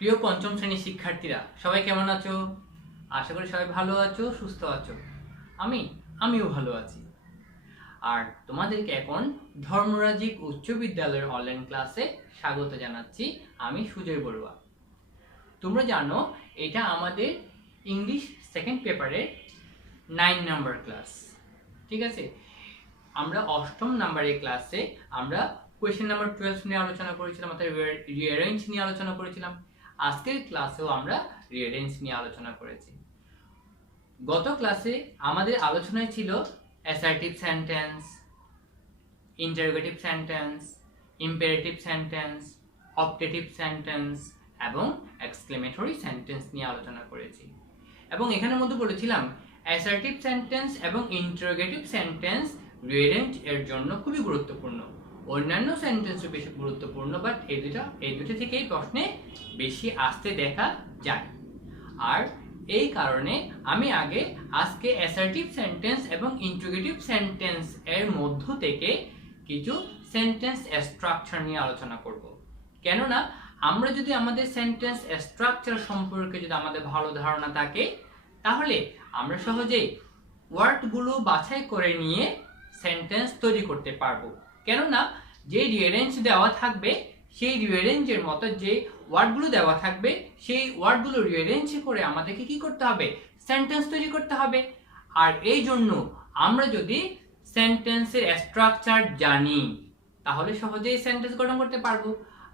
প্রিয় পঞ্চম শ্রেণীর শিক্ষার্থীরা সবাই কেমন আছো? আশা করি সবাই ভালো আছো, সুস্থ আছো। আমিও ভালো আছি। আর তোমাদেরকে এখন ধর্মরাজিক উচ্চ বিদ্যালয়ের অনলাইন ক্লাসে স্বাগত জানাচ্ছি। আমি সুজয় বড়ুয়া। তোমরা জানো এটা আমাদের ইংলিশ সেকেন্ড পেপারের 9 নাম্বার ক্লাস। ঠিক আছে, আমরা অষ্টম নাম্বারের ক্লাসে আমরা কোয়েশ্চেন নাম্বার 12 নিয়ে আলোচনা করেছিলাম, অর্থাৎ রিঅ্যারেঞ্জ নিয়ে আলোচনা করেছিলাম। আজকের ক্লাসেও আমরা রিঅ্যারেঞ্জ নিয়ে আলোচনা করেছি। গত ক্লাসে আমাদের আলোচনায় ছিল assertive sentence, interrogative sentence, imperative sentence, optative sentence এবং এক্সক্লেমেটরি সেন্টেন্স নিয়ে আলোচনা করেছি। এবং এখানের মধ্যে বলেছিলাম অ্যাসার্টিভ সেন্টেন্স এবং ইন্টারোগেটিভ সেন্টেন্স রিঅ্যারেঞ্জ এর জন্য খুবই গুরুত্বপূর্ণ। অন্যান্য সেন্টেন্সও বেশি গুরুত্বপূর্ণ, বাট এই দুটো থেকেই প্রশ্নে বেশি আসতে দেখা যায়। আর এই কারণে আমি আজকে অ্যাসার্টিভ সেন্টেন্স এবং ইন্টারোগেটিভ সেন্টেন্স এর মধ্য থেকে কিছু সেন্টেন্স স্ট্রাকচার নিয়ে আলোচনা করব। কেননা আমরা যদি আমাদের সেন্টেন্স স্ট্রাকচার সম্পর্কে যদি আমাদের ভালো ধারণা থাকে, তাহলে আমরা সহজেই ওয়ার্ডগুলো বাছাই করে নিয়ে সেন্টেন্স তৈরি করতে পারবো। কেননা যে রিঅ্যারেঞ্জ দেওয়া থাকবে সেই রিঅ্যারেঞ্জের মতো যে ওয়ার্ডগুলো দেওয়া থাকবে সেই ওয়ার্ডগুলো রিঅ্যারেঞ্জ করে আমাদেরকে কি করতে হবে? সেন্টেন্স তৈরি করতে হবে। আর এই জন্য আমরা যদি সেন্টেন্সের স্ট্রাকচার জানি তাহলে সহজেই সেন্টেন্স গঠন করতে পারবো।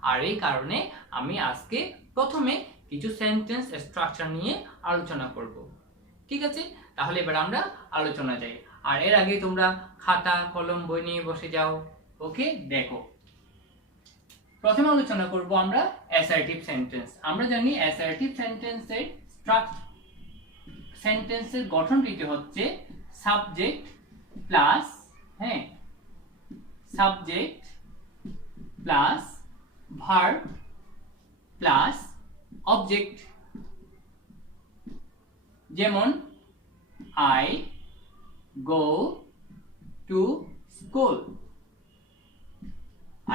আর এই কারণে আমি আজকে প্রথমে কিছু সেন্টেন্স স্ট্রাকচার নিয়ে আলোচনা করব। ঠিক আছে, তাহলে এবার আমরা আলোচনা যাই। আর এর আগে তোমরা খাতা কলম বই নিয়ে বসে যাও। ওকে, দেখো প্রথমে আলোচনা করব আমরা অ্যাসার্টিভ সেন্টেন্স। আমরা জানি অ্যাসার্টিভ সেন্টেন্সের গঠন রীতি হচ্ছে subject plus subject plus verb plus object. যেমন I go to school,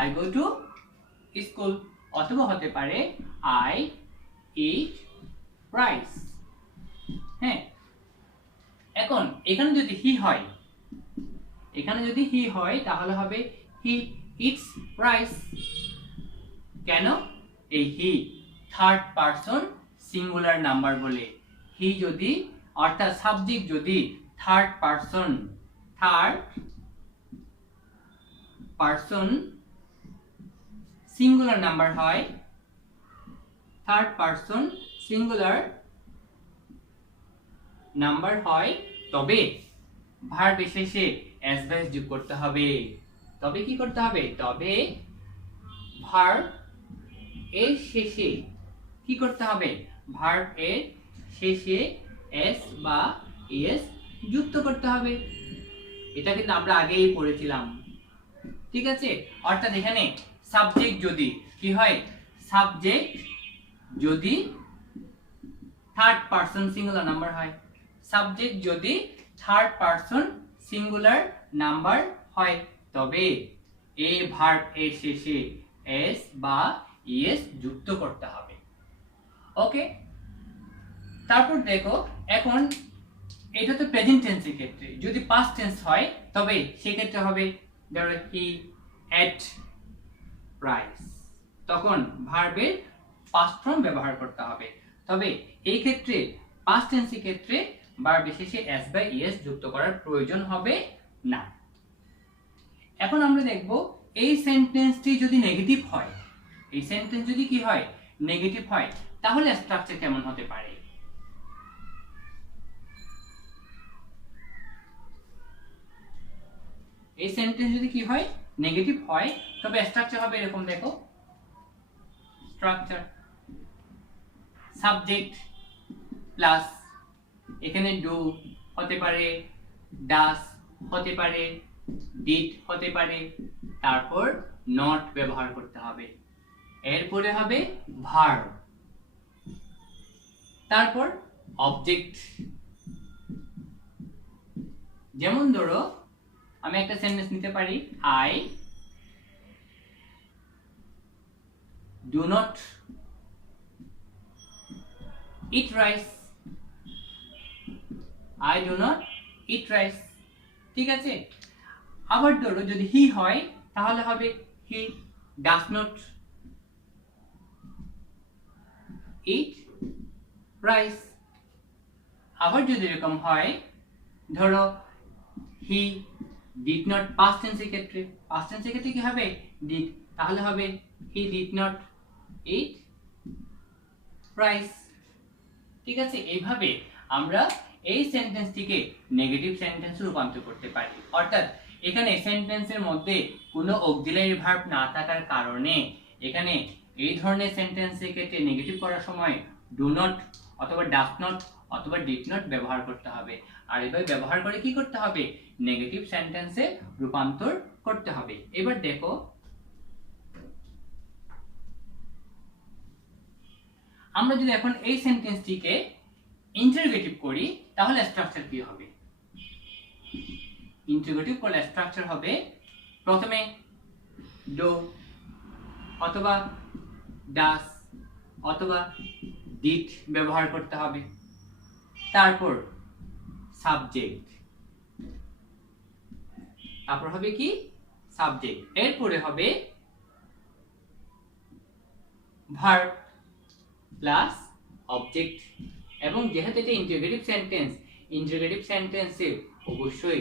I go to school। অথবা হতে পারে I eat rice। এখন এখানে যদি হি হয় তাহলে হবে he eats rice। কেন? এই he third person singular number বলে। হি যদি অর্থাৎ সাবজেক্ট যদি থার্ড পারসন সিঙ্গুলার নাম্বার হয়, থার্ড পারসন সিঙ্গুলার নাম্বার হয়, তবে ভার্ব শেষে এস ভয়েস যোগ করতে হবে। তবে কি করতে হবে? তবে ভার্ব এর শেষে কি করতে হবে? ভার্ব এর শেষে এস বা এস যুক্ত করতে হবে। এটা কিন্তু আমরা আগেই পড়েছিলাম। ঠিক আছে, অর্থাৎ এখানে সাবজেক্ট যদি কি হয়? সাবজেক্ট যদি থার্ড পারসন সিঙ্গুলার নাম্বার হয়, সাবজেক্ট যদি থার্ড পারসন সিঙ্গুলার নাম্বার হয়, তবে এই ভার্ব এর শেষে এস বা ইএস যুক্ত করতে হবে। ওকে, তারপর দেখো এখন এটা তো প্রেজেন্ট টেন্সের ক্ষেত্রে। যদি পাস্ট টেন্স হয় তবে সেক্ষেত্রে হবে ধরো হি এট রাইস, তখন ভার্বের পাস্ট ফর্ম ব্যবহার করতে হবে। তবে এই ক্ষেত্রে পাস্ট টেন্সের ক্ষেত্রে ভার্বের শেষে এস বা ইএস যুক্ত করার প্রয়োজন হবে না। এখন আমরা দেখব এই সেন্টেন্সটি যদি নেগেটিভ হয়, এই সেন্টেন্স যদি কি হয়? নেগেটিভ হয়, তাহলে স্ট্রাকচার কেমন হতে পারে? এই সেন্টেন্স যদি কি হয়? নেগেটিভ হয়, তবে স্ট্রাকচার হবে এরকম। দেখো স্ট্রাকচার সাবজেক্ট প্লাস এখানে ডু হতে পারে, ডাস হতে পারে, ডিড হতে পারে, তারপর নট ব্যবহার করতে হবে, এরপরে হবে ভার্ব, তারপর অবজেক্ট। যেমন ধরো আমি একটা সেন্টেন্স নিতে পারি, I do not eat rice, I do not eat rice। ঠিক আছে, আবার ধরো যদি হি হয় তাহলে হবে হি does not eat rice। আবার যদি এরকম হয়, ধরো হি did not past tense এর ক্ষেত্রে, past tense এর ক্ষেত্রে কি হবে did, তাহলে হবে he did not eat rice। ঠিক আছে, এইভাবে আমরা এই সেন্টেন্সটিকে নেগেটিভ সেন্টেন্সে রূপান্তর করতে পারি। অর্থাৎ এখানে সেন্টেন্সের মধ্যে কোনো অক্সিলারি ভার্ব না থাকার কারণে এখানে এই ধরনের সেন্টেন্সের ক্ষেত্রে নেগেটিভ করার সময় ডু নট অথবা ডাজ নট অথবা ডিড নট ব্যবহার করতে হবে। আর এভাবে ব্যবহার করে কি করতে হবে, নেগেটিভ সেন্টেন্সে রূপান্তর করতে হবে। এবার দেখো আমরা যদি এখন এই সেন্টেন্সটিকে ইন্টারোগেটিভ করি তাহলে স্ট্রাকচার কি হবে? ইন্টারোগেটিভ করলে স্ট্রাকচার হবে প্রথমে ডু অথবা ডাস অথবা ডিড ব্যবহার করতে হবে, তারপর সাবজেক্ট, তারপর হবে কি সাবজেক্ট, এরপরে হবে ভার্ব প্লাস অবজেক্ট। এবং যেহেতু এটা ইন্টারোগেটিভ সেন্টেন্স, ইন্টারোগেটিভ সেন্টেন্সে অবশ্যই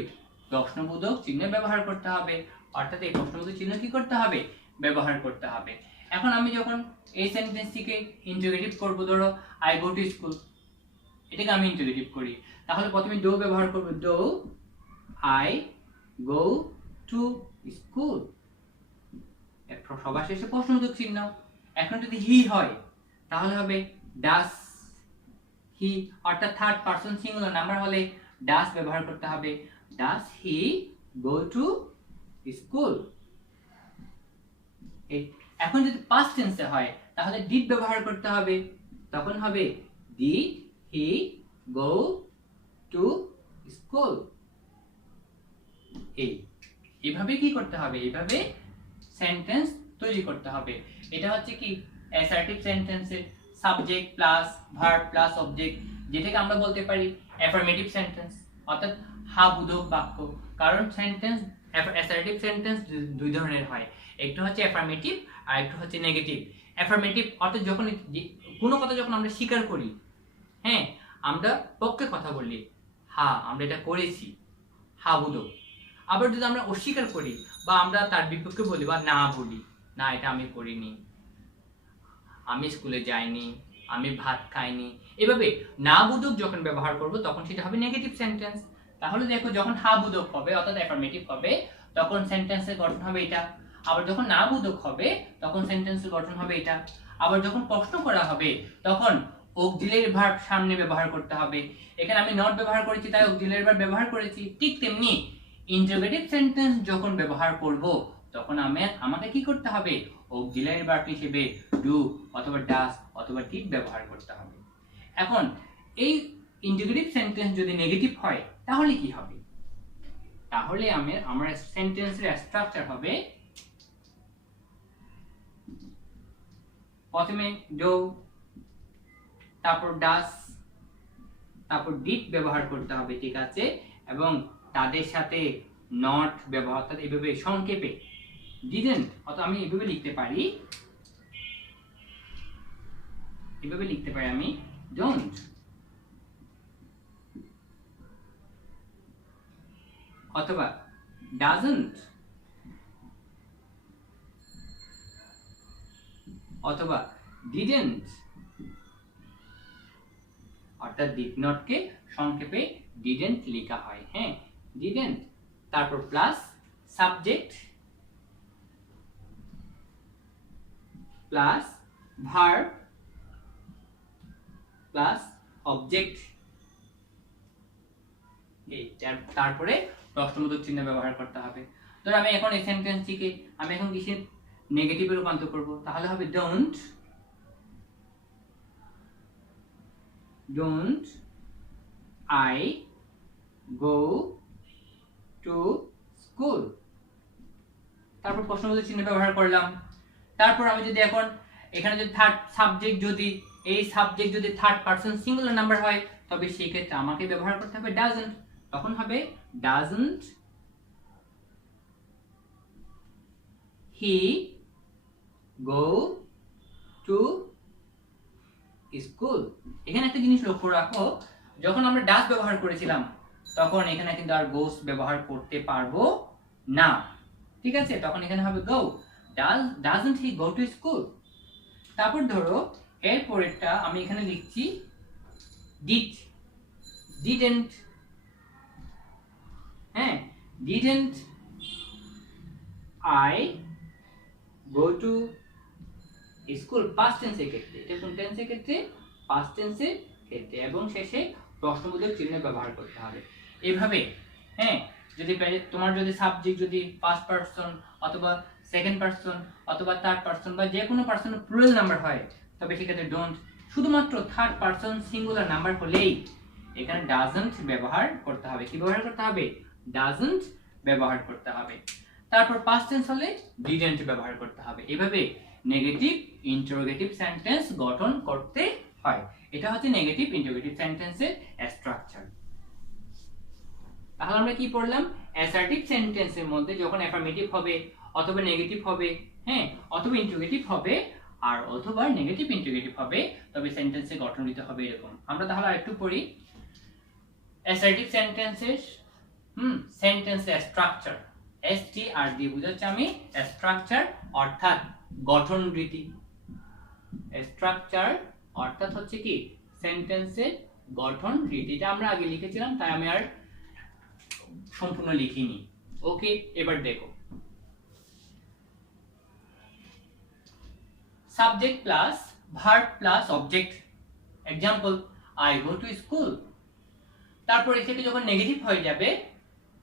প্রশ্নবোধক চিহ্ন ব্যবহার করতে হবে। অর্থাৎ এই প্রশ্নবোধক চিহ্ন কি করতে হবে, ব্যবহার করতে হবে। এখন আমি যখন এই সেন্টেন্সটিকে ইন্টারোগেটিভ করব, ধরো আই গো টু স্কুল, এটাকে আমি ইন্টারোগেটিভ করি, তাহলে প্রথমে ডো ব্যবহার করব, do I go to school, সবার শেষে প্রশ্নবোধক চিহ্ন। এখন যদি হি হয় তাহলে হবে ডাস হি, অর্থাৎ থার্ড পারসন সিঙ্গুলার নাম্বার হলে ডাস ব্যবহার করতে হবে, ডাস হি গো টু স্কুল। এখন যদি পাস্ট টেন্সে হয় তাহলে ডিড ব্যবহার করতে হবে, তখন হবে did he go to school. এইভাবে কি করতে হবে, এইভাবে সেন্টেন্স তৈরি করতে হবে। এটা হচ্ছে কি অ্যাসার্টিভ সেন্টেন্সের subject plus verb plus object, যেটাকে আমরা বলতে পারি অ্যাফার্মেটিভ সেন্টেন্স, অর্থাৎ হ্যাঁ বোধক বাক্য। কারণ সেন্টেন্স অ্যাসার্টিভ সেন্টেন্স দুই ধরনের হয়, একটা হচ্ছে অ্যাফার্মেটিভ আর একটা হচ্ছে নেগেটিভ। অ্যাফার্মেটিভ অর্থাৎ যখন কোনো কথা যখন আমরা স্বীকার করি, হ্যাঁ আমরা পক্ষে কথা বলি, হ্যাঁ আমরা এটা করেছি, হ্যাঁ বোধক। আবার যদি আমরা অস্বীকার করি বা আমরা তার বিপক্ষে বলি বা না বলি, না এটা আমি করিনি, আমি স্কুলে যাইনি, আমি ভাত খাইনি, এভাবে না বোধক যখন ব্যবহার করব তখন সেটা হবে নেগেটিভ সেন্টেন্স। তাহলে দেখো যখন হা বোধক হবে অর্থাৎ অ্যাফার্মেটিভ হবে তখন সেন্টেন্সের গঠন হবে এটা, আবার যখন না বোধক হবে তখন সেন্টেন্সের গঠন হবে এটা। আবার যখন প্রশ্ন করা হবে তখন অক্সিলারি ভার্ব সামনে ব্যবহার করতে হবে। এখানে আমি নট ব্যবহার করেছি তাই অক্সিলারি ভার্ব ব্যবহার করেছি। ঠিক তেমনি ইন্টারোগেটিভ সেন্টেন্স যখন ব্যবহার করব তখন আমাকে কি করতে হবে, অক্সিলারি ভার্ব হিসেবে ডু অথবা ডাস অথবা ডিড ব্যবহার করতে হবে। এখন এই ইন্টারোগেটিভ সেন্টেন্স যদি নেগেটিভ হয় তাহলে কি হবে, তাহলে আমার সেন্টেন্সের স্ট্রাকচার হবে প্রথমে ডু, তারপর ডাস, তারপর ডিড ব্যবহার করতে হবে, ঠিক আছে, এবং তাদের সাথে নট ব্যবহার, অর্থাৎ এভাবে সংক্ষেপে ডিডন্ট, অথবা আমি এভাবে লিখতে পারি, আমি ডোন্ট, অথবা ডাজন্ট, অথবা ডিডন্ট, অর্থাৎ ডিড নট কে সংক্ষেপে ডিডন্ট লেখা হয়। হ্যাঁ ডিডন্ট, তারপর plus subject plus verb plus object, তারপরে প্রশ্নবোধক চিহ্ন ব্যবহার করতে হবে। ধর আমি এখন এই সেন্টেন্সটিকে আমি এখন কিসের নেগেটিভে রূপান্তর করব, তাহলে হবে don't I go to school, তারপর প্রশ্নবোধক চিহ্ন ব্যবহার করলাম। তারপর আমি যদি এখন এখানে যদি থার্ড সাবজেক্ট যদি এই সাবজেক্ট যদি থার্ড পারসন সিঙ্গুলার নাম্বার হয় তবে সেই ক্ষেত্রে আমাকে ব্যবহার করতে হবে ডাজন্ট। তখন হবে doesn't he go to school. এখানে একটা জিনিস লক্ষ্য রাখো, যখন আমরা ডাজ ব্যবহার করেছিলাম তখন এখানে কিন্তু আর গোস ব্যবহার করতে পারবো না, ঠিক আছে? তখন এখানে হবে go. Doesn't he go to school. তারপর ধরো এর পরেরটা আমি এখানে লিখছি ডিডেন্ট। হ্যাঁ, didn't I go to school past টেন্সের ক্ষেত্রে। এটা কোন টেন্সের ক্ষেত্রে? পাস্ট টেন্সের ক্ষেত্রে। এবং শেষে প্রশ্নবোধক চিহ্ন ব্যবহার করতে হবে। এইভাবে হ্যাঁ, যদি তোমার যদি সাবজেক্ট যদি ফার্স্ট পারসন অথবা সেকেন্ড পারসন অথবা থার্ড পারসন বা যে কোনো পারসনের প্লুরাল নাম্বার হয় তবে সেক্ষেত্রে ডোন্ট। শুধুমাত্র থার্ড পারসন সিঙ্গুলার নাম্বার হলেই এখানে ডাজন্ট ব্যবহার করতে হবে। কি ব্যবহার করতে হবে? ডাজন্ট ব্যবহার করতে হবে। তারপর পাস্ট টেন্স হলে ডিডেন্ট ব্যবহার করতে হবে। এভাবে নেগেটিভ ইন্টারোগেটিভ সেন্টেন্স গঠন করতে হয়। এটা হচ্ছে নেগেটিভ ইন্টারোগেটিভ সেন্টেন্সের স্ট্রাকচার। তাহলে আমরা কি পড়লাম? অ্যাসার্টিভ সেন্টেন্সের মধ্যে যখন অ্যাফার্মেটিভ হবে অথবা নেগেটিভ হবে, হ্যাঁ, অথবা ইন্টারোগেটিভ হবে আর অথবা নেগেটিভ ইন্টারোগেটিভ হবে, তবে সেন্টেন্সে গঠন দিতে হবে এরকম। আমরা তাহলে আরেকটু পড়ি অ্যাসার্টিভ সেন্টেন্সের সেন্টেন্সের স্ট্রাকচার। STR দিয়ে বুঝাচ্ছি আমি স্ট্রাকচার অর্থাৎ গঠন রীতি। স্ট্রাকচার অর্থাৎ হচ্ছে কি সেন্টেন্সের গঠন রীতি। এটা আমরা আগে লিখেছিলাম, তাই আমি আর সম্পূর্ণ লিখিনি। ওকে, এবার দেখো subject plus verb plus object. Example, I go to school. তারপর এ থেকে যখন নেগেটিভ হয়ে যাবে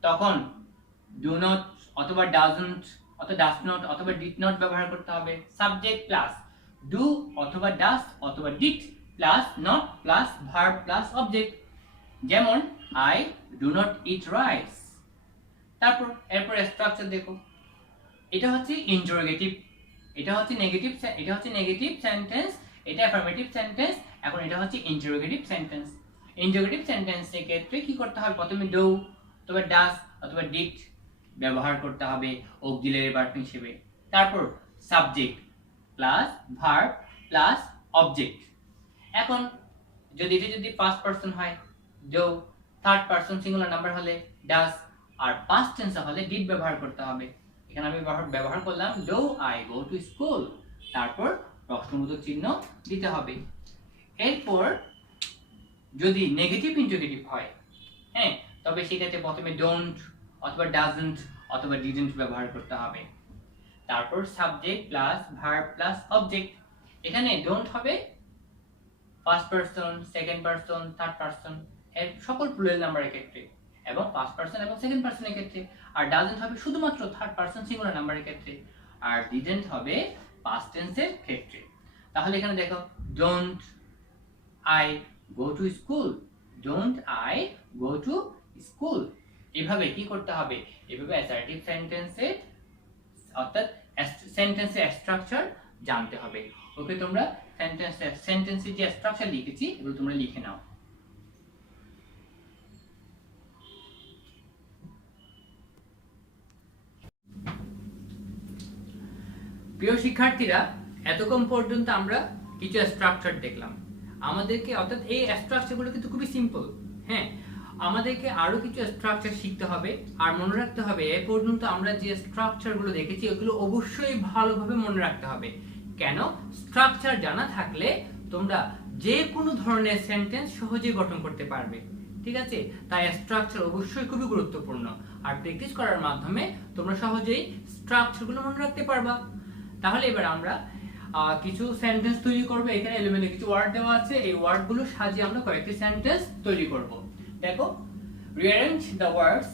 তখন ডু নট অথবা ডাজন্ট অথবা ডাজ নট অথবা ডিড নট ব্যবহার করতে হবে। সাবজেক্ট প্লাস ডু অথবা ডাজ অথবা did plus not plus verb plus object. যেমন I do not eat rice. তারপর এরপর স্ট্রাকচার দেখো, এটা হচ্ছে ইন্টারোগেটিভ, এটা হচ্ছে নেগেটিভ, এটা হচ্ছে নেগেটিভ সেন্টেন্স, এটা অ্যাফার্মেটিভ সেন্টেন্স। এখন এটা হচ্ছে ইন্টারোগেটিভ সেন্টেন্স। ইন্টারোগেটিভ সেন্টেন্সের ক্ষেত্রে কি করতে হবে? প্রথমে ডু অথবা ডাজ অথবা ডিড ব্যবহার করতে হবে অক্সিলারি ভার্ব হিসেবে। তারপর subject plus verb plus object. এখন যদি এটা যদি ফার্স্ট পারসন হয় do, third person singular number হলে ডাজ, আর পাস্ট টেন্স হলে ডিড ব্যবহার করতে হবে। এখানে আমি ব্যবহার করলাম do I go to school. তারপর প্রশ্নবোধক চিহ্ন দিতে হবে। এরপর যদি নেগেটিভ ইন্টারোগেটিভ হয়, হ্যাঁ, তবে সেক্ষেত্রে প্রথমে ডোন্ট অথবা ডাজন্ট অথবা ডিডন্ট ব্যবহার করতে হবে। তারপর subject plus verb plus object. এখানে ডোন্ট হবে first person, second person, third person এর সকল প্লুরাল নাম্বারের ক্ষেত্রে এবং ফার্স্ট পারসন এবং সেকেন্ড পারসনের ক্ষেত্রে। আর ডাজন্ট হবে শুধুমাত্র থার্ড পারসন সিঙ্গুলার নাম্বারের ক্ষেত্রে। আর ডিডন্ট হবে পাস্ট টেন্সের ক্ষেত্রে। তাহলে এখানে দেখো don't I go to school, don't I go to school. এভাবে কি করতে হবে? এভাবে অ্যাসার্টিভ সেন্টেন্সে অর্থাৎ সেন্টেন্সের স্ট্রাকচার জানতে হবে। ওকে, তোমরা সেন্টেন্সের যে স্ট্রাকচার লিখেছি এগুলো তোমরা লিখে নাও। প্রিয় শিক্ষার্থীরা, এতক্ষণ পর্যন্ত আমরা কিছু স্ট্রাকচার দেখলাম। আমাদেরকে অর্থাৎ এই স্ট্রাকচারগুলো কিন্তু খুবই সিম্পল। হ্যাঁ, আমাদেরকে আরো কিছু স্ট্রাকচার শিখতে হবে। আর মনে রাখতে হবে এ পর্যন্ত আমরা যে স্ট্রাকচারগুলো দেখেছি ওগুলো অবশ্যই ভালোভাবে মনে রাখতে হবে। কেন? স্ট্রাকচার জানা থাকলে তোমরা যে কোনো ধরনের সেন্টেন্স সহজেই গঠন করতে পারবে। ঠিক আছে? তাই স্ট্রাকচার অবশ্যই খুবই গুরুত্বপূর্ণ। আর প্র্যাকটিস করার মাধ্যমে তোমরা সহজেই স্ট্রাকচারগুলো মনে রাখতে পারবা। তাহলে এবার আমরা কিছু সেন্টেন্স তৈরি করব। এখানে এলোমেলো কিছু ওয়ার্ড দেওয়া আছে, এই ওয়ার্ডগুলো সাজিয়ে আমরা কয়েকটি সেন্টেন্স তৈরি করব। দেখো, rearrange the words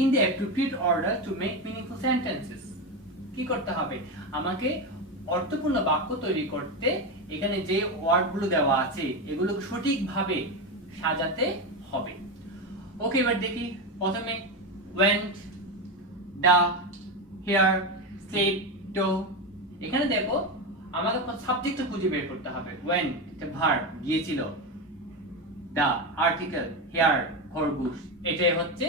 in the appropriate order to make meaningful sentences. কি করতে হবে? আমাকে অর্থপূর্ণ বাক্য তৈরি করতে এখানে যে ওয়ার্ডগুলো দেওয়া আছে এগুলো সঠিকভাবে সাজাতে হবে। ওকে, এবার দেখি প্রথমে went, the, here, said, to। এখানে দেখো আমাকে সাবজেক্টটা খুঁজে বের করতে হবে। when এটা ভার্ব গিয়েছিল, the আর্টিকেল here খরগোশ এটাই হচ্ছে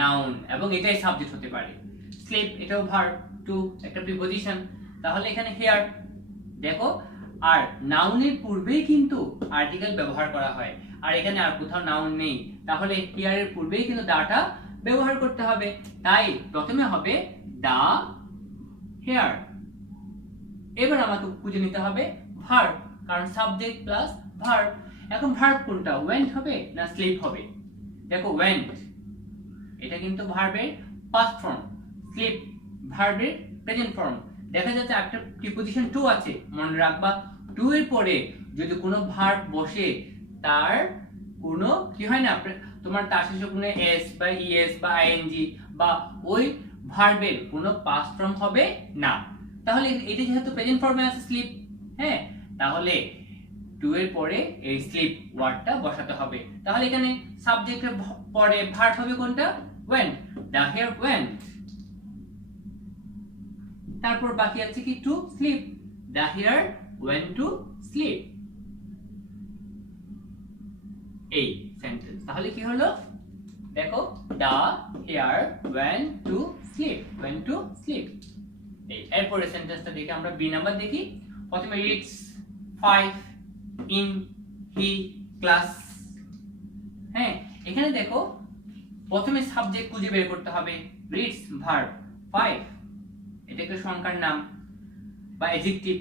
নাউন এবং এটাই সাবজেক্ট হতে পারে। স্লিপ এটাও ভার্ব, টু একটা প্রিপজিশন, তাহলে এখানে here দেখো, আর নাউনের পূর্বেই কিন্তু আর্টিকেল ব্যবহার করা হয়, আর এখানে আর কোথাও নাউন নেই, তাহলে here এর পূর্বেই কিন্তু দাটা ব্যবহার করতে হবে। তাই প্রথমে হবে দা here। এবার আমাকে খুঁজে নিতে হবে ভার্ব, কারণ সাবজেক্ট প্লাস ভার্ব। এখন ভার্ব কোনটা, went হবে না স্লিপ হবে? দেখো went এটা কিন্তু ভার্বের পাস্ট ফর্ম, স্লিপ ভার্বের প্রেজেন্ট ফর্ম। দেখা যাচ্ছে একটা প্রিপজিশন টু আছে, মনে রাখবা টু এর পরে যদি কোনো ভার্ব বসে তার কোনো কি হয় না, তোমার তার শেষে কোনো এস বা ইএস বা আইএনজি বা ওই ভার্বের কোনো পাস্ট ফর্ম হবে না। তাহলে এটা যেহেতু প্রেজেন্ট ফর্মে আছে স্লিপ, হ্যাঁ, তাহলে টু এর পরে এই স্লিপ ওয়ার্ডটা বসাতে হবে। তাহলে এখানে সাবজেক্টের পরে ভার্ব হবে কোনটা, went, the hare went। তারপর বাকি আছে কি to sleep, the hare went to sleep। এই সেন্টেন্স তাহলে কি হলো, দেখো the hare went to sleep, went to sleep। এই এরপরের সেন্টেন্সটা দেখে আমরা বি নাম্বার দেখি। প্রথমে reads 5 in he class। হ্যাঁ, এখানে দেখো প্রথমে সাবজেক্ট খুঁজে বের করতে হবে, reads ভার্ব, 5 এটা একটা সংখ্যার নাম বা adjective,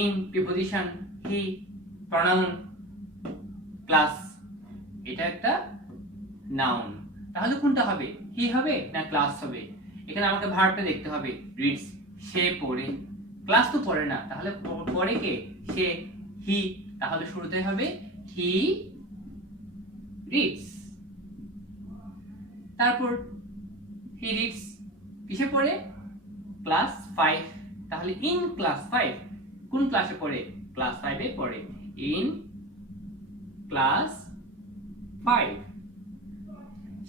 in preposition, he pronoun, class এটা একটা নাউন। তাহলে কোনটা হবে, হি হবে না ক্লাস হবে? এখানে আমাকে ভার্বটা দেখতে হবে, reads সে পড়ে, ক্লাস তো পড়ে না, তাহলে পড়ে কে, সে, হি, তাহলে শুরুতে হবে হি reads। তারপর হি reads কিসে পড়ে, ক্লাস 5, তাহলে ইন ক্লাস 5 কোন ক্লাসে পড়ে, ক্লাস 5 এ পড়ে, ইন ক্লাস 5।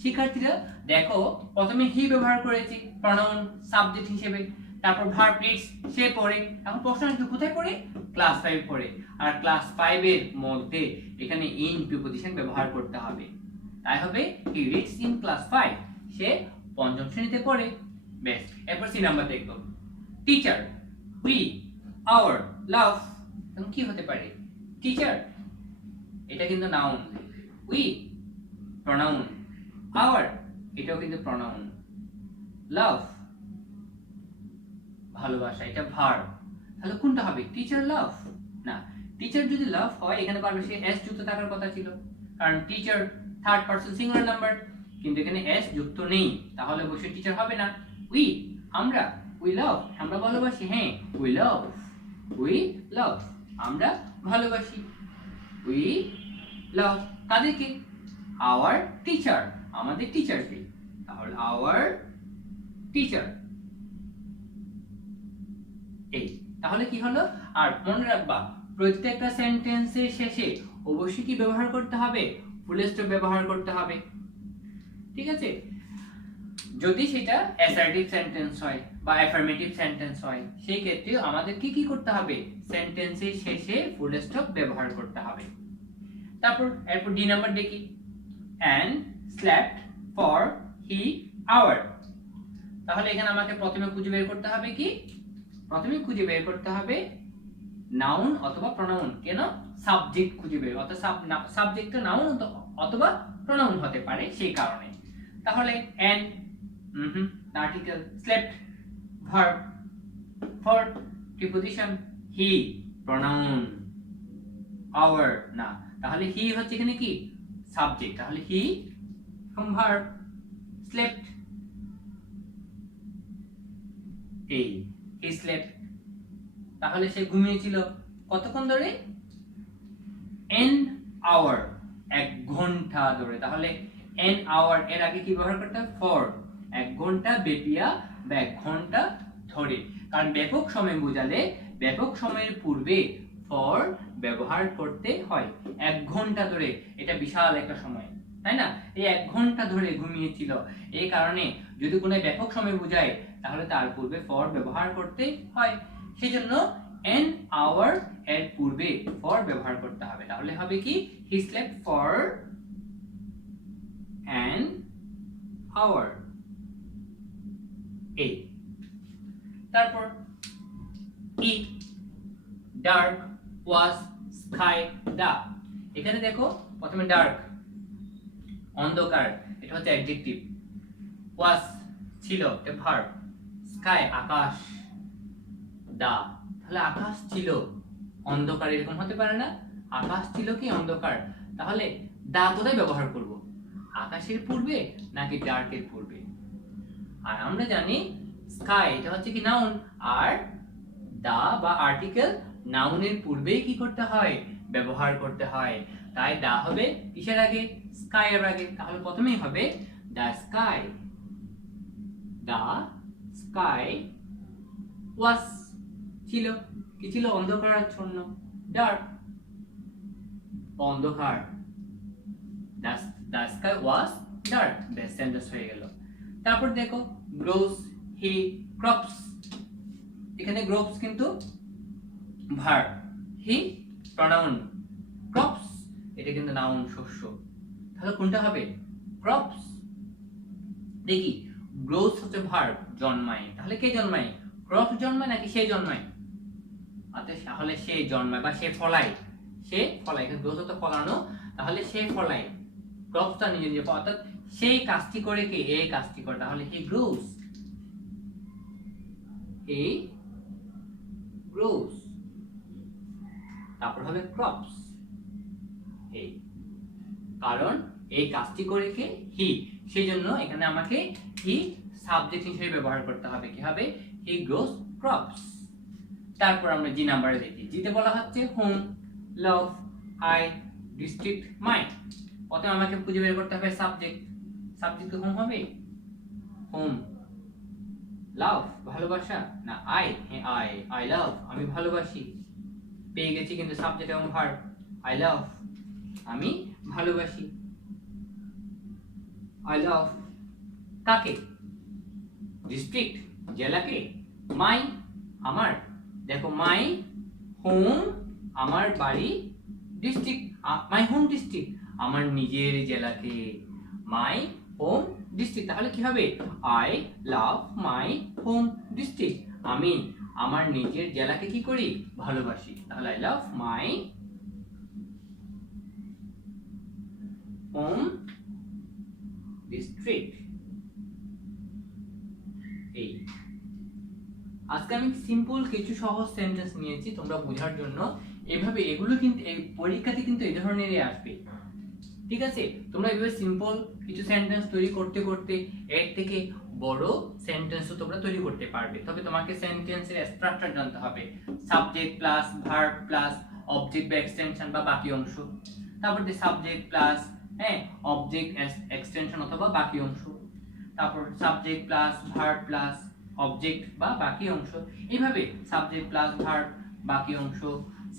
শিক্ষার্থীরা দেখো প্রথমে হি ব্যবহার করেছি প্রনাউন সাবজেক্ট হিসেবে, তারপর ভার্ব reads সে পড়ে, এখন প্রশ্ন আসবে কোথায় পড়ে, ক্লাস 5 পড়ে, আর ক্লাস 5 এর মধ্যে এখানে ইন প্রিপজিশন ব্যবহার করতে হবে। তাই হবে হি reads in class 5, সে পঞ্চম শ্রেণীতে পড়ে। বেশ, এরপর সি নাম্বার দেখব, টিচার, উই, আওয়ার, লাভ, এখন কি হতে পারে, টিচার এটা কিন্তু নাউন, উই প্রনাউন, আওয়ার এটাও কিন্তু প্রনাউন, লাভ ভালোবাসা এটা ভার্ব। তাহলে কোনটা হবে, টিচার লাভ না, টিচার যদি লাভ হয় এখানে পারবে সে এস যুক্ত থাকার কথা ছিল, কারণ teacher third person singular number, কিন্তু এখানে এস যুক্ত নেই, তাহলে অবশ্যই টিচার হবে না। উই আমরা, উই লাভ আমরা ভালোবাসি, হ্যাঁ উই লাভ, উই লাভ আমরা ভালোবাসি, উই লাভ কাদেরকে, আওয়ার টিচার আমাদের টিচারকে, তাহলে আওয়ার টিচার। এই তাহলে কি হলো, আর মনে রাখবা প্রত্যেকটা সেন্টেন্সের শেষে অবশ্যই কি ব্যবহার করতে হবে, ফুল স্টপ ব্যবহার করতে হবে, ঠিক আছে? যদি সেটা অ্যাসার্টিভ সেন্টেন্স হয় বা অ্যাফার্মেটিভ সেন্টেন্স হয় সেই ক্ষেত্রে আমাদের কি করতে হবে, সেন্টেন্সের শেষে ফুল স্টপ ব্যবহার করতে হবে। এরপর ডি নাম্বার দেখি, and slept for he hour। তাহলে এখানে আমাকে প্রথমে খুঁজে বের করতে হবে কি, প্রথমে খুঁজে বের করতে হবে নাউন অথবা প্রনাউন, কেন সাবজেক্ট খুঁজে বের, অর্থাৎ সাবজেক্টটা নাউন অথবা প্রনাউন হতে পারে সেই কারণে। তাহলে and article, slept verb, for preposition, he pronoun, hour না, তাহলে he হচ্ছে এখানে কি সাবজেক্ট, তাহলে he verb, slept এই he slept তাহলে সে ঘুমিয়েছিল কতক্ষণ ধরে, an hour 1 ঘন্টা ধরে। তাহলে an hour এর আগে কি ব্যবহার করতে হবে, for 1 ঘন্টা ব্যাপিয়া বা 1 ঘন্টা ধরে, কারণ ব্যাপক সময় বোঝালে ব্যাপক সময়ের পূর্বে for ব্যবহার করতে হয়। 1 ঘন্টা ধরে এটা বিশাল একটা সময়, তাই না? এই 1 ঘন্টা ধরে ঘুমিয়েছিল, এই কারণে যদি কোনো ব্যাপক সময় বোঝায় তাহলে তার পূর্বে for ব্যবহার করতে হয়। সেজন্য an hour এর পূর্বে for ব্যবহার করতে হবে। তাহলে হবে কি he slept for an hour a। তারপর it dark was sky dark। এখানে দেখো প্রথমে dark অন্ধকার, এটা হচ্ছে অ্যাডজেক্টিভ, was ছিল এটা ভার্ব, স্কাই আকাশ, দা তাহলে আকাশ ছিল অন্ধকার, এরকম হতে পারে না? আকাশ ছিল কি অন্ধকার, তাহলে দা কোথায় ব্যবহার করব? আকাশের পূর্বে নাকি ডার্কের পূর্বে? আর আমরা জানি স্কাই এটা হচ্ছে কি নাউন, আর দা বা আর্টিকেল নাউনের পূর্বেই কি করতে হয়? ব্যবহার করতে হয়। তাই দা হবে কিসের আগে? স্কাই এর আগে। তাহলে প্রথমেই হবে দ্য স্কাই, দ্য স্কাই ওয়াজ ছিল কি ছিল? অন্ধকারাচ্ছন্ন, ডার্ক অন্ধকার, দ্য স্কাই ওয়াজ ডার্ক, ব্যাস সেন্টেন্স হয়ে গেল। তারপর দেখো গ্রোস হি ক্রপস, এখানে গ্রোপস কিন্তু ভার্ব, হি প্রনাউন, ক্রপস এটা কিন্তু নাউন শস্য, তাহলে কোনটা হবে? ক্রপস। দেখি গ্রোস হচ্ছে ভার্ব, জন্মায়, তাহলে কে জন্মায়? ক্রপস জন্মায় নাকি সে জন্মায়? তাহলে সে জন্মায় বা সে ফলায়, সে ফলায়, এখানে গ্রোস হচ্ছে ফলানো, তাহলে সে ফলায়, ক্রপসটা নিজে নিজে, অর্থাৎ সেই কাজটি করে কে? এই কাজটি করে, তাহলে হি গ্রোস, হি গ্রোস। তারপর হবে ক্রপস, এই কারণ এই কাজটি করে কে? হি, সেই জন্য এখানে আমাকে হি সাবজেক্ট হিসেবে ব্যবহার করতে হবে। কি হবে? হি গ্রোস ক্রপস। তারপর আমরা জি নাম্বারে দেখি, জিতে বলা হচ্ছে হোম, লাভ, আই, ডিস্ট্রিক্ট, মাই। প্রথমে আমাকে খুঁজে বের করতে হবে সাবজেক্ট, সাবজেক্ট হোম হবে, হোম, লাভ ভালোবাসা না, আই, হ্যাঁ আই, আই লাভ আমি ভালোবাসি, পেয়ে গেছি কিন্তু সাবজেক্ট এবং ভার্ব, আই লাভ আমি ভালোবাসি, আই লাভ কাকে? ডিস্ট্রিক্ট জেলাকে, মাই আমার, দেখো মাই হোম আমার বাড়ি, ডিস্ট্রিক্ট মাই হোম ডিস্ট্রিক্ট আমার নিজের জেলাকে, মাই হোম ডিস্ট্রিক্ট। তাহলে কি হবে? I love my home district আমি আমার নিজের জেলাকে কি করি? ভালোবাসি। তাহলে I love my home district. এই আজকে আমি সিম্পল কিছু সহজ সেন্টেন্স নিয়েছি তোমরা বোঝার জন্য, এভাবে এগুলো কিন্তু এই পরীক্ষাতে কিন্তু এই ধরনেরই আসবে, ঠিক আছে? তোমরা এভাবে সিম্পল কিছু সেন্টেন্স তৈরি করতে করতে এর থেকে বড় সেন্টেন্সও তোমরা তৈরি করতে পারবে। তবে তোমাকে সেন্টেন্সের স্ট্রাকচার জানতে হবে, subject plus verb plus object বা এক্সটেনশন বা বাকি অংশ, তারপর সাবজেক্ট প্লাস অবজেক্ট এক্সটেনশন অথবা বাকি অংশ, তারপর subject plus verb plus object বা বাকি অংশ, এইভাবে সাবজেক্ট প্লাস ভার্ব বাকি অংশ,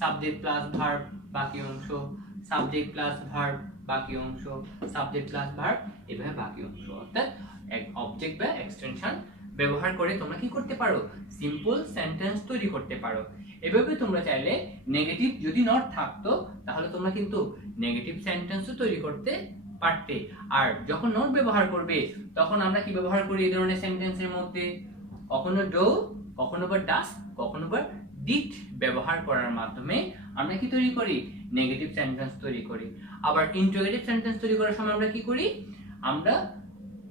সাবজেক্ট প্লাস ভার্ব বাকি অংশ, সাবজেক্ট প্লাস ভার্ব বাকি অংশ, সাবজেক্ট প্লাস ভার্ব, এভাবে বাকি অংশ, অর্থাৎ এক অবজেক্ট বা এক্সটেনশন ব্যবহার করে তোমরা কি করতে পারো? সিম্পল সেন্টেন্স তৈরি করতে পারো। এভাবে তোমরা চাইলে নেগেটিভ যদি নট থাকতো তাহলে তোমরা কিন্তু নেগেটিভ সেন্টেন্সও তৈরি করতে পারতে। আর যখন নট ব্যবহার করবে তখন আমরা কি ব্যবহার করি এই ধরনের সেন্টেন্সের মধ্যে? কখনো ডো, কখনো বা ডাস, কখনো বা ডিড ব্যবহার করার মাধ্যমে আমরা কি তৈরি করি? নেগেটিভ সেন্টেন্স তৈরি করি। আবার ইন্টারোগেটিভ সেন্টেন্স তৈরি করার সময় আমরা কি করি? আমরা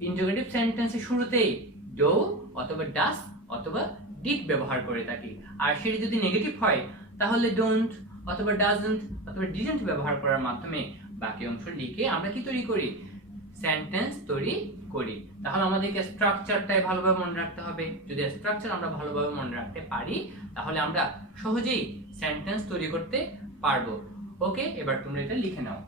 ইন্টারোগেটিভ সেন্টেন্সের শুরুতে ডো অথবা ডাস অথবা ডিড ব্যবহার করে থাকি। আর সেটি যদি নেগেটিভ হয় তাহলে ডোন্ট অথবা ডাজন্ট অথবা ডিডন্ট ব্যবহার করার মাধ্যমে বাকি অংশ লিখে আমরা কি তৈরি করি? সেন্টেন্স তৈরি করি। তাহলে আমাদেরকে স্ট্রাকচারটাই ভালোভাবে মনে রাখতে হবে। যদি স্ট্রাকচার আমরা ভালোভাবে মনে রাখতে পারি তাহলে আমরা সহজেই সেন্টেন্স তৈরি করতে পারবো। ওকে, এবার তোমরা এটা লিখে নাও।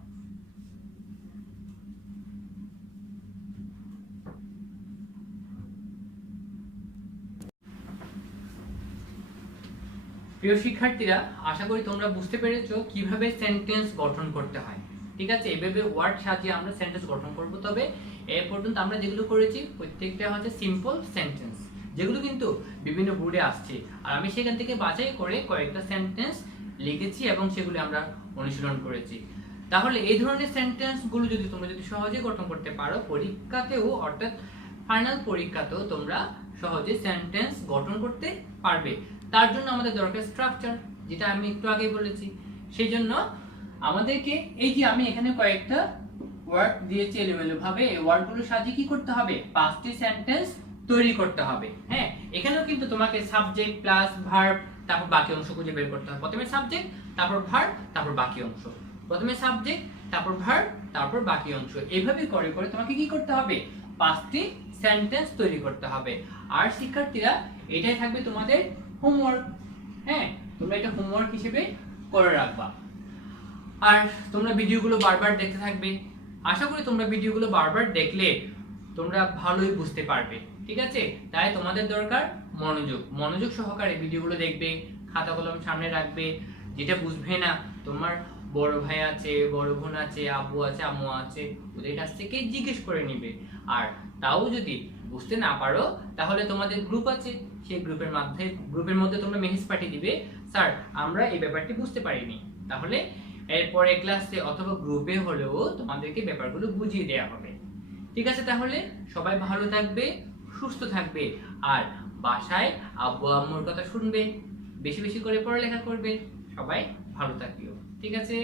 প্রিয় শিক্ষার্থীরা, আশা করি তোমরা বুঝতে পেরেছো কিভাবে সেন্টেন্স গঠন করতে হয়। ঠিক আছে, এভাবে ওয়ার্ড সাজিয়ে আমরা সেন্টেন্স গঠন করব। তবে এ পর্যন্ত আমরা যেগুলো করেছি প্রত্যেকটা হচ্ছে সিম্পল সেন্টেন্স, যেগুলো কিন্তু বিভিন্ন বোর্ডে আসছে, আর আমি সেখান থেকে বাছাই করে কয়েকটা সেন্টেন্স লিখেছি এবং সেগুলো আমরা অনুশীলন করেছি। তাহলে এই ধরনের সেন্টেন্সগুলো যদি তোমরা সহজে গঠন করতে পারো, পরীক্ষাতেও অর্থাৎ ফাইনাল পরীক্ষাতেও তোমরা সহজে সেন্টেন্স গঠন করতে পারবে। তার জন্য আমাদের দরকার স্ট্রাকচার, যেটা আমি একটু আগে বলেছি। সেই জন্য আমাদেরকে এই যে আমি এখানে কয়েকটা ওয়ার্ড দিয়েছি এলোমেলো ভাবে, এই ওয়ার্ডগুলো সাজিয়ে কি করতে হবে, 5টি সেন্টেন্স তৈরি করতে হবে। হ্যাঁ, এখানেও কিন্তু তোমাকে সাবজেক্ট প্লাস ভার্ব তারপর বাকি অংশ খুঁজে বের করতে হবে। প্রথমে সাবজেক্ট, তারপর ভার্ব, তারপর বাকি অংশ। প্রথমে সাবজেক্ট, তারপর ভার্ব, তারপর বাকি অংশ। এইভাবে করে করে তোমাকে কি করতে হবে, 5টি সেন্টেন্স তৈরি করতে হবে। আর শিক্ষার্থীরা, এটাই থাকবে তোমাদের হোমওয়ার্ক। হ্যাঁ, তোমরা এটা হোমওয়ার্ক হিসেবে করে রাখবা। আর তোমরা ভিডিওগুলো বারবার দেখতে থাকবে। আশা করি তোমরা ভিডিওগুলো বারবার দেখলে তোমরা ভালোই বুঝতে পারবে। ঠিক আছে, তাই তোমাদের দরকার মনোযোগ সহকারে ভিডিওগুলো দেখবে, খাতা কলম সামনে রাখবে। যেটা বুঝবে না, তোমার বড় ভাই আছে, বড় বোন আছে, আব্বু আছে, আম্মু আছে, ওদের কাছ থেকে জিজ্ঞেস করে নিবে। আর তাও যদি বুঝতে না পারো, তাহলে তোমাদের গ্রুপ আছে, সেই গ্রুপের মধ্যে তোমরা মেসেজ পাঠিয়ে দিবে, স্যার আমরা এই ব্যাপারটি বুঝতে পারিনি। তাহলে এরপরে ক্লাসে অথবা গ্রুপে হলেও তোমাদেরকে ব্যাপারগুলো বুঝিয়ে দেওয়া হবে। ঠিক আছে, তাহলে সবাই ভালো থাকবে, সুস্থ থাকবে, আর বাসায় আব্বু আম্মুর কথা শুনবে, বেশি বেশি করে পড়ালেখা করবে। সবাই ভালো থাকিও। ঠিক আছে।